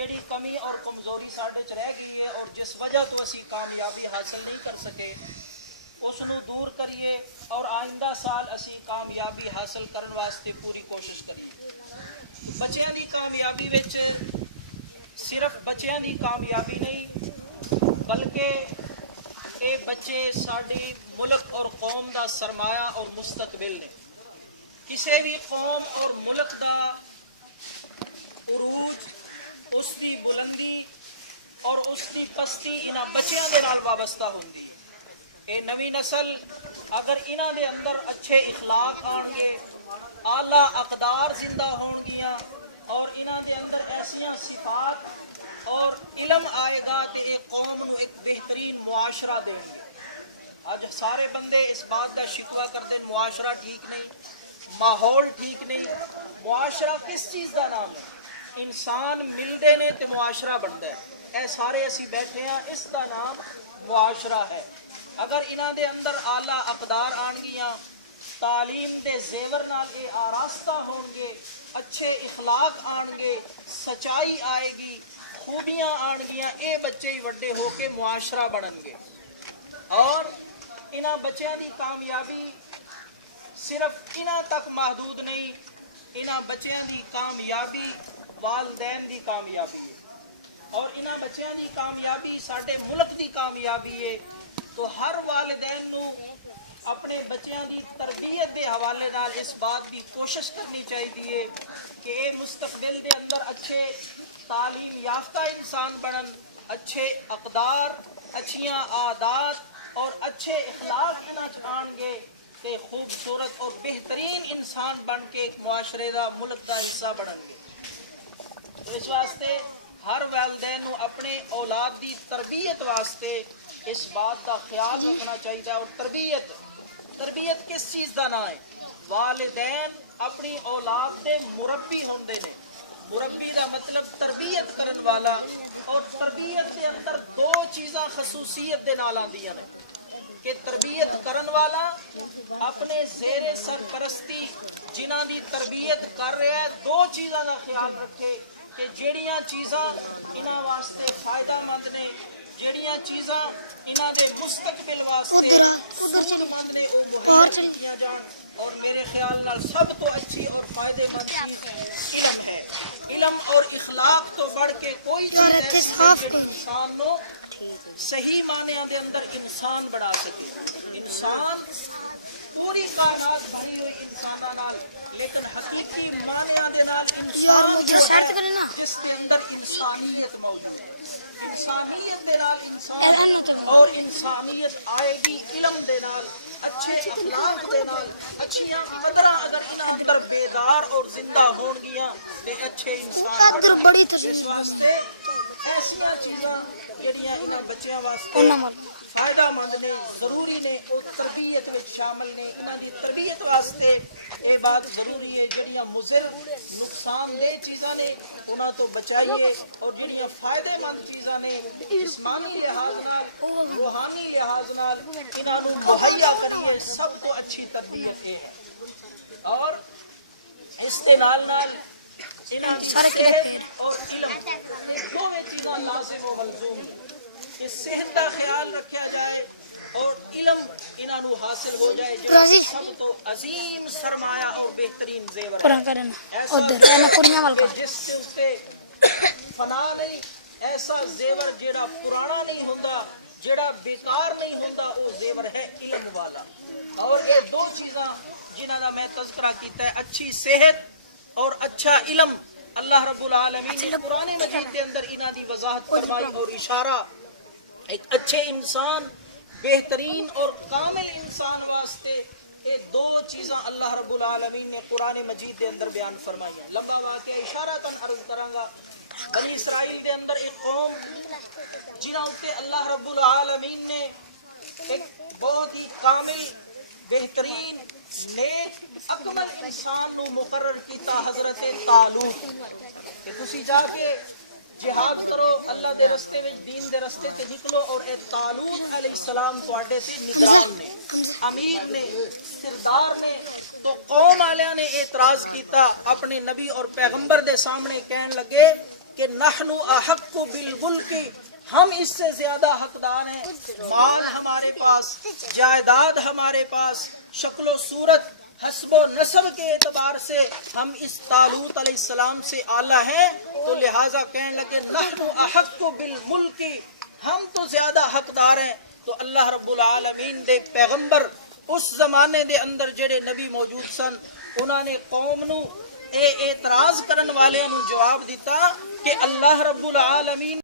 جیڑی کمی اور کمزوری ساڈے چ رہ گئی ہے اور جس وجہ تو اسی کامیابی حاصل نہیں کر سکے اس نو دور کریے اور آئندہ سال اسی کامیابی حاصل کرن واسطے پوری کوشش کریے۔ بچیاں دی کامیابی وچ صرف بچیاں دی کامیابی نہیں بلکہ اے بچے ساڈی ملک اور قوم دا سرمایہ اور مستقبل نے۔ کسی بھی قوم اور ملک دا عروج، اس کی بلندی اور اس کی پستی انہاں بچیاں دے نال وابستہ ہوندی ہے۔ اے نوی نسل اگر انہاں دے اندر اچھے اخلاق آن گے، اعلیٰ اقدار زندہ ہون گیاں اور انہاں دے اندر ایسیاں صفات اور علم آئے گا تو ایک قوم نو ایک بہترین معاشرہ دیں گے۔ آج سارے بندے اس بات کا شکوہ کرتے ہیں معاشرہ ٹھیک نہیں، ماحول ٹھیک نہیں۔ معاشرہ کس چیز کا نام ہے؟ انسان ملتے نے تو معاشرہ بنتا ہے۔ اے سارے اسی بیٹھے ہیں، اس کا نام معاشرہ ہے۔ اگر انہاں دے اندر اعلیٰ اقدار آن گیاں، تعلیم دے زیور نال اے آراستہ ہون گے، اچھے اخلاق آن گے، سچائی آئے گی، خوبیاں آن گیاں، اے بچے ہی وڈے ہو کے معاشرہ بنن گے۔ اور انہاں بچیاں دی کامیابی صرف انہاں تک محدود نہیں، انہاں بچیاں دی کامیابی والدین دی کامیابی ہے اور انہاں بچیاں دی کامیابی ساڈے ملک دی کامیابی ہے۔ تو ہر والدین نو اپنے بچیاں دی تربیت دے حوالے نال اس بات کی کوشش کرنی چاہیے کہ اے مستقبل دے اندر اچھے تعلیم یافتہ انسان بنن، اچھے اقدار، اچھیاں عادات اور اچھے اخلاق انہاں چ آن گے تے خوبصورت اور بہترین انسان بن کے معاشرے دا ملک دا حصہ بنن گے۔ اس واسطے ہر والدین نو اپنے اولاد دی تربیت واسطے اس بات دا خیال رکھنا چاہیے۔ اور تربیت کس چیز دا نام ہے؟ والدین اپنی اولاد دے مربی ہوندے نے۔ مربی دا مطلب تربیت کرن والا، اور تربیت دے اندر دو چیزاں خصوصیت دے نال آندیاں نے کہ تربیت کرن والا اپنے زیر سرپرستی جنہاں دی تربیت کر رہا ہے دو چیزاں دا خیال رکھے کہ جیڑیاں چیزاں انہاں واسطے فائدہ مند نے، جیڑیاں چیزاں انہاں دے مستقبل واسطے سود مند نے، وہ مہیا کیتیاں جان۔ اور میرے خیال نال سب تو اچھی اور فائدے مند چیز علم ہے۔ علم اور اخلاق تو بڑھ کے کوئی چیز ایسی نہیں جو انسان نو صحیح معنی دے اندر انسان بنا سکے۔ انسان پوری کائنات بھری ہوئی انساناں نال، لیکن حقیقی معنی دے نال انسان جس کے اندر انسانیت موجود ہے۔ انسانیت دے نال انسان اور انسانیت آئے گی علم دے نال، اچھے اخلاق دے نال، اچھیاں قدراں اگر انہاں اندر بیدار اور زندہ ہون گیاں تے اچھے انسان بنن گے۔ اس واسطے ایسیاں چیزاں جڑیاں انہاں بچیاں واسطے فائدہ مند نے، ضروری نے، اور تربیت وچ شامل نے۔ انہاں دی تربیت واسطے یہ بات ضروری ہے جڑیاں مضر نقصان دہ چیزاں نے انہاں تو بچائیے، اور جڑیاں فائدے مند چیزاں نے جسمانی لحاظ نال، روحانی لحاظ نال انہاں نو مہیا کریے۔ سب تو اچھی تربیت یہ ہے۔ اور اس کے نال نال انہاں دی صحت اور علم دونوں چیزاں لازم و ملزوم ہیں کہ صحت کا خیال رکھا جائے اور علم انہاں نو حاصل ہو جائے، جہاں سب تو عظیم سرمایہ اور بہترین زیور ہے۔ ایسا جس کے اوتے فنا نہیں، ایسا زیور جیڑا پرانا نہیں ہوندا، جیڑا بیکار نہیں ہوندا، وہ زیور ہے علم والا۔ اور یہ دو چیزاں جنہاں دا میں تذکرہ کیتا ہے، اچھی صحت اور اچھا علم، اللہ رب العالمین نے قرآن مجید کے اندر انہاں دی وضاحت فرمائی اور اشارہ ایک اچھے انسان، بہترین اور کامل انسان واسطے یہ دو چیزاں اللہ رب العالمین نے قرآن مجید کے اندر بیان فرمائی ہیں۔ لمبا واقعہ اشارہ تن عرض کراں گا۔ بنی اسرائیل دے اندر ایک قوم جنہاں اتے اللہ رب العالمین نے ایک بہت ہی کامل، بہترین، نیک، اکمل انسان نو مقرر کیتا، حضرت طالوت، کہ تسی جا کے جہاد کرو، اللہ دے رستے میں، دین دے رستے تے نکلو۔ اور اے طالوت علیہ السلام تواڈے تے نگران نے، امیر نے، سردار نے۔ تو قوم والیاں نے اعتراض کیتا، اپنے نبی اور پیغمبر دے سامنے کہن لگے کہ نحن احق بالملک، ہم اس سے زیادہ حقدار ہیں، مال ہمارے پاس، جائیداد ہمارے پاس، شکل و صورت، حسب و نسب کے اعتبار سے ہم اس طالوت علیہ السلام سے اعلیٰ ہیں، تو لہٰذا کہنے لگے نحن احق بالملک، ہم تو زیادہ حقدار ہیں۔ تو اللہ رب العالمین دے پیغمبر اس زمانے دے اندر جڑے نبی موجود سن، انہوں نے قوم نو اعتراض کرن والے نو جواب دیتا کہ اللہ رب العالمین